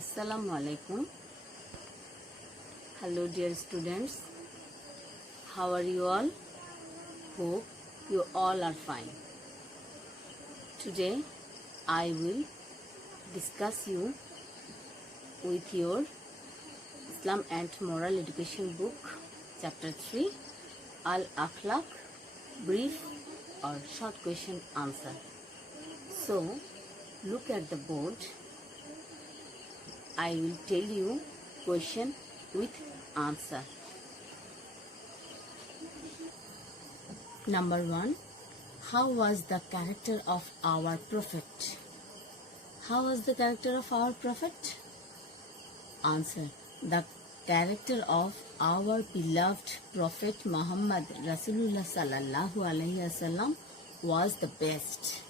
Assalamu alaikum. Hello dear students. How are you all? Hope you all are fine. Today I will discuss you with your Islam and Moral Education book chapter 3 Al-Akhlaq brief or short question answer. So look at the board. I will tell you question with answer. Number 1. How was the character of our Prophet? How was the character of our Prophet? Answer. The character of our beloved Prophet Muhammad Rasulullah sallallahu alaihi wasallam was the best.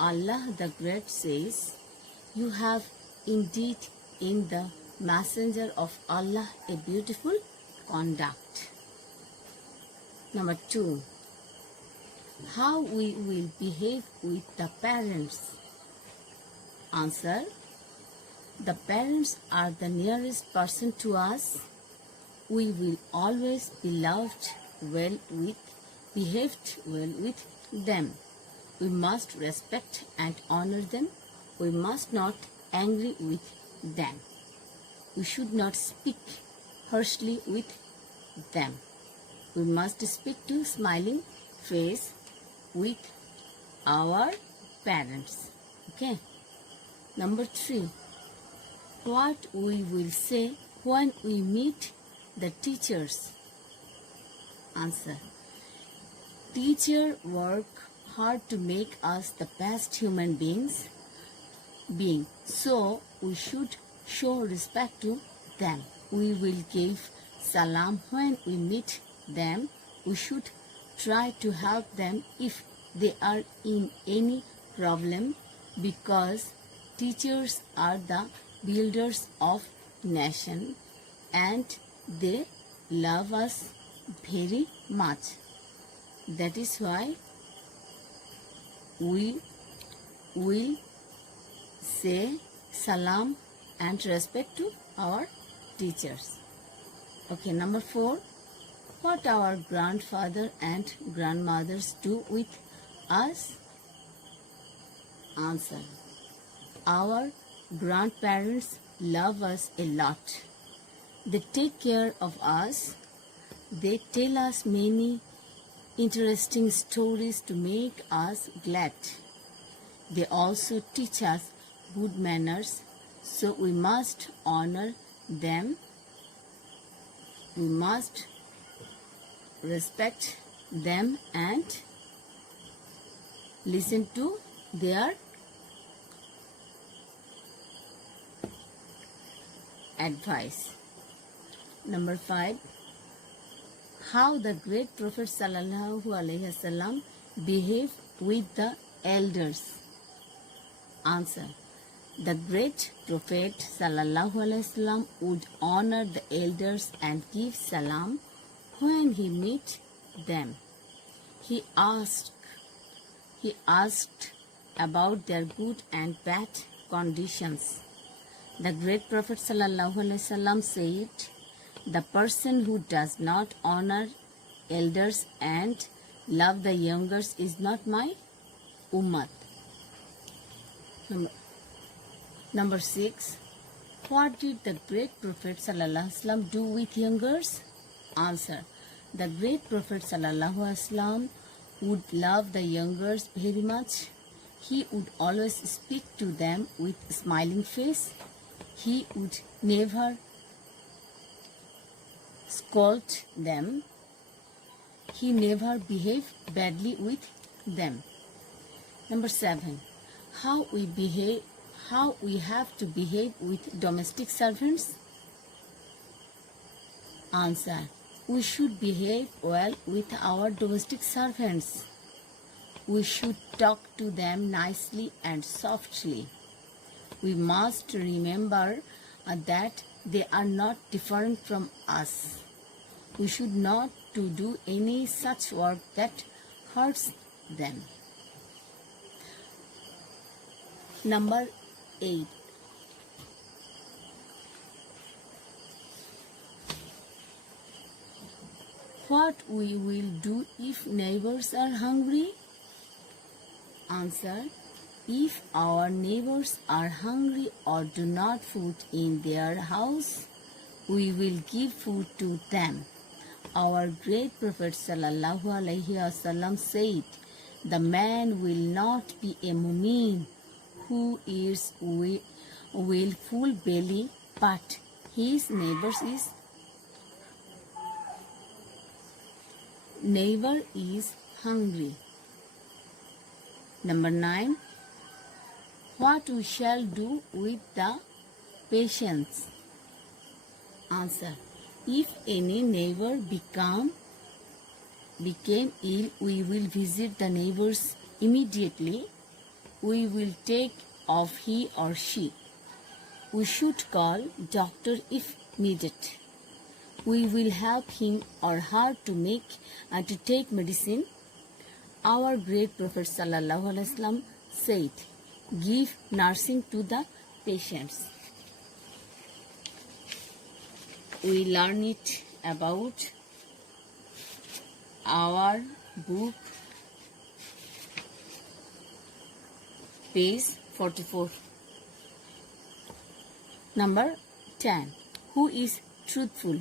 Allah the Great says, "You have indeed in the messenger of Allah a beautiful conduct." Number 2. How we will behave with the parents? Answer. The parents are the nearest person to us. We will always behaved well with them. We must respect and honor them. We must not angry with them. We should not speak harshly with them. We must speak to smiling face with our parents. Okay. Number 3. What we will say when we meet the teachers? Answer. Teacher work hard to make us the best human being. So we should show respect to them. We will give salam when we meet them. We should try to help them if they are in any problem, because teachers are the builders of nation and they love us very much. That is why we will say salam and respect to our teachers. Okay, number 4. What our grandfather and grandmothers do with us? Answer. Our grandparents love us a lot. They take care of us. They tell us many interesting stories to make us glad. They also teach us good manners, so we must honor them. We must respect them and listen to their advice. Number 5. How the great Prophet sallallahu alaihi wasallam behaved with the elders? Answer. The great Prophet sallallahu alaihi wasallam would honor the elders and give salam when he met them. He asked about their good and bad conditions. The great Prophet sallallahu alaihi wasallam said, "The person who does not honor elders and love the youngers is not my ummah." Number 6. What did the great Prophet sallallahu alaihi wasallam do with youngers? Answer. The great Prophet sallallahu alaihi wasallam would love the youngers very much. He would always speak to them with smiling face. He would never scold them. He never behaved badly with them. Number 7. How we have to behave with domestic servants? Answer. We should behave well with our domestic servants. We should talk to them nicely and softly. We must remember that they are not different from us. We should not to do any such work that hurts them. Number 8. What we will do if neighbors are hungry? Answer. If our neighbors are hungry or do not food in their house, we will give food to them. Our great Prophet sallallahu alaihi wasallam said, "The man will not be a mu'min who eats with full belly, but his neighbor is hungry." Number 9. What we shall do with the patients? Answer. If any neighbor became ill, we will visit the neighbors immediately. We will take of he or she. We should call doctor if needed. We will help him or her to take medicine. Our great Prophet sallallahu alaihi wasallam said, "Give nursing to the patients." We learn it about our book, page 44. Number 10. Who is truthful?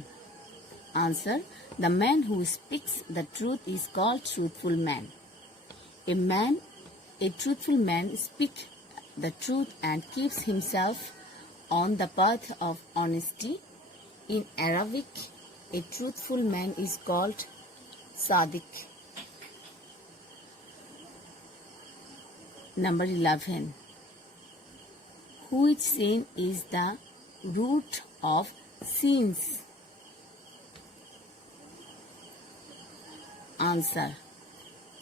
Answer. The man who speaks the truth is called truthful man. A truthful man speaks the truth and keeps himself on the path of honesty. In Arabic, a truthful man is called Sadiq. Number 11. Which sin is the root of sins? Answer.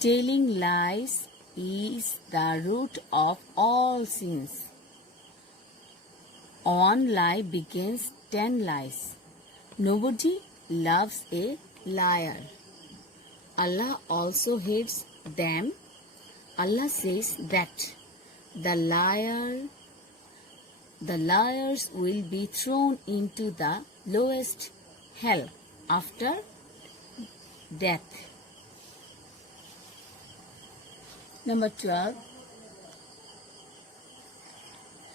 Telling lies is the root of all sins. One lie begins 10 lies. Nobody loves a liar. Allah also hates them. Allah says that the liars will be thrown into the lowest hell after death. Number 12.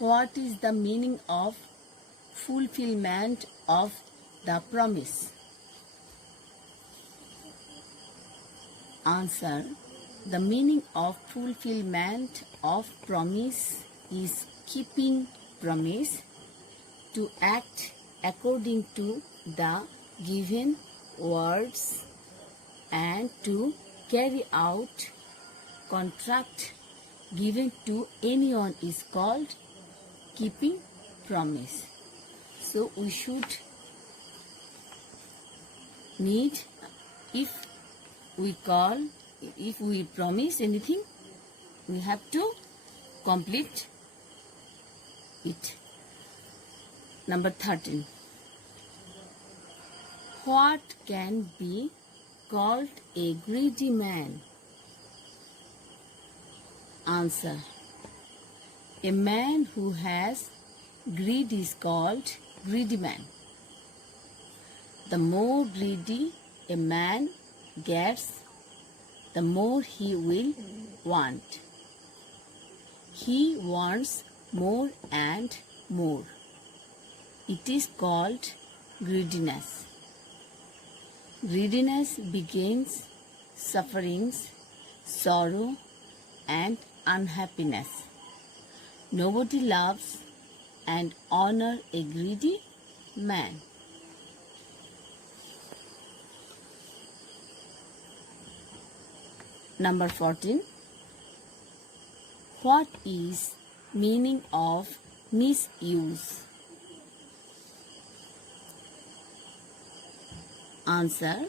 What is the meaning of fulfillment of the promise? Answer. The meaning of fulfillment of promise is keeping promise, to act according to the given words, and to carry out contract given to anyone is called keeping promise. So we should need, if we promise anything, we have to complete it. Number 13. What can be called a greedy man? Answer. A man who has greed is called greedy man. The more greedy a man gets, the more he will want. He wants more and more. It is called greediness. Greediness begins sufferings, sorrow, and unhappiness. Nobody loves and honors a greedy man. Number 14. What is meaning of misuse? Answer.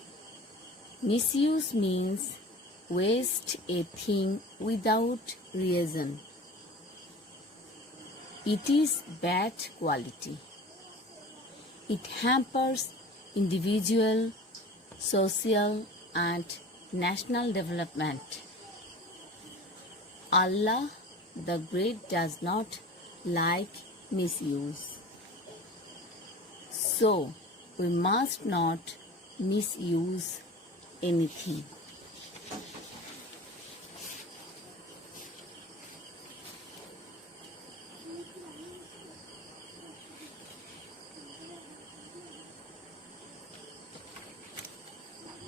Misuse means waste a thing without reason. It is bad quality. It hampers individual, social, and national development. Allah the Great does not like misuse. So, we must not misuse anything.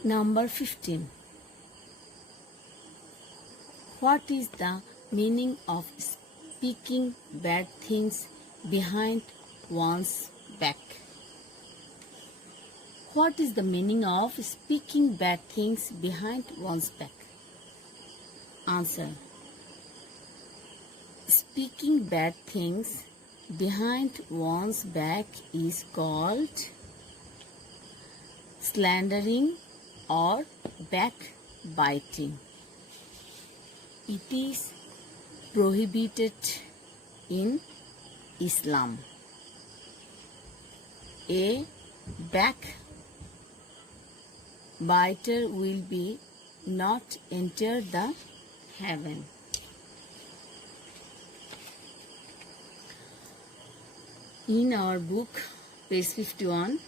Number 15. What is the meaning of speaking bad things behind one's back? What is the meaning of speaking bad things behind one's back? Answer. Speaking bad things behind one's back is called slandering or backbiting. It is prohibited in Islam. A backbiter will be not enter the heaven. In our book, page 51,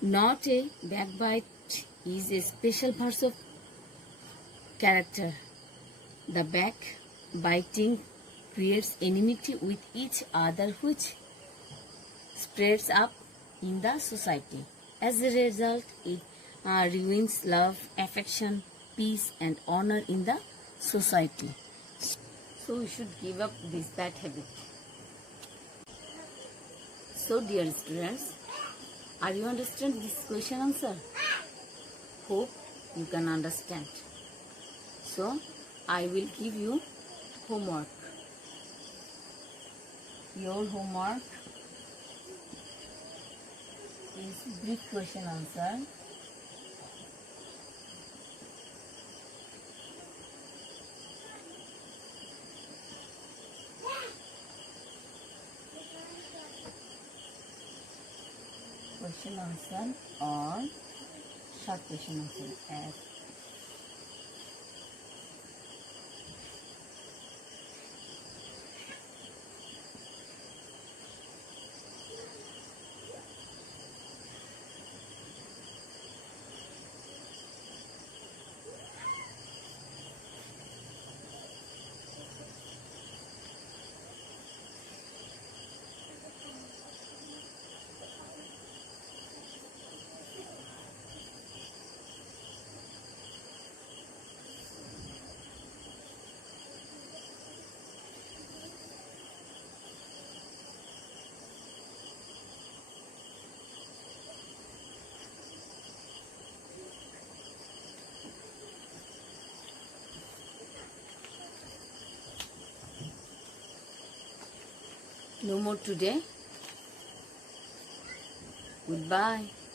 not a backbite is a special verse of character. The backbiting creates enmity with each other, which spreads up in the society. As a result, it ruins love, affection, peace, and honor in the society. So we should give up this bad habit. So dear students, are you understand this question answer? Hope you can understand. So I will give you homework. Your homework is brief question answer. Question answer or short question answer as no more today. Goodbye.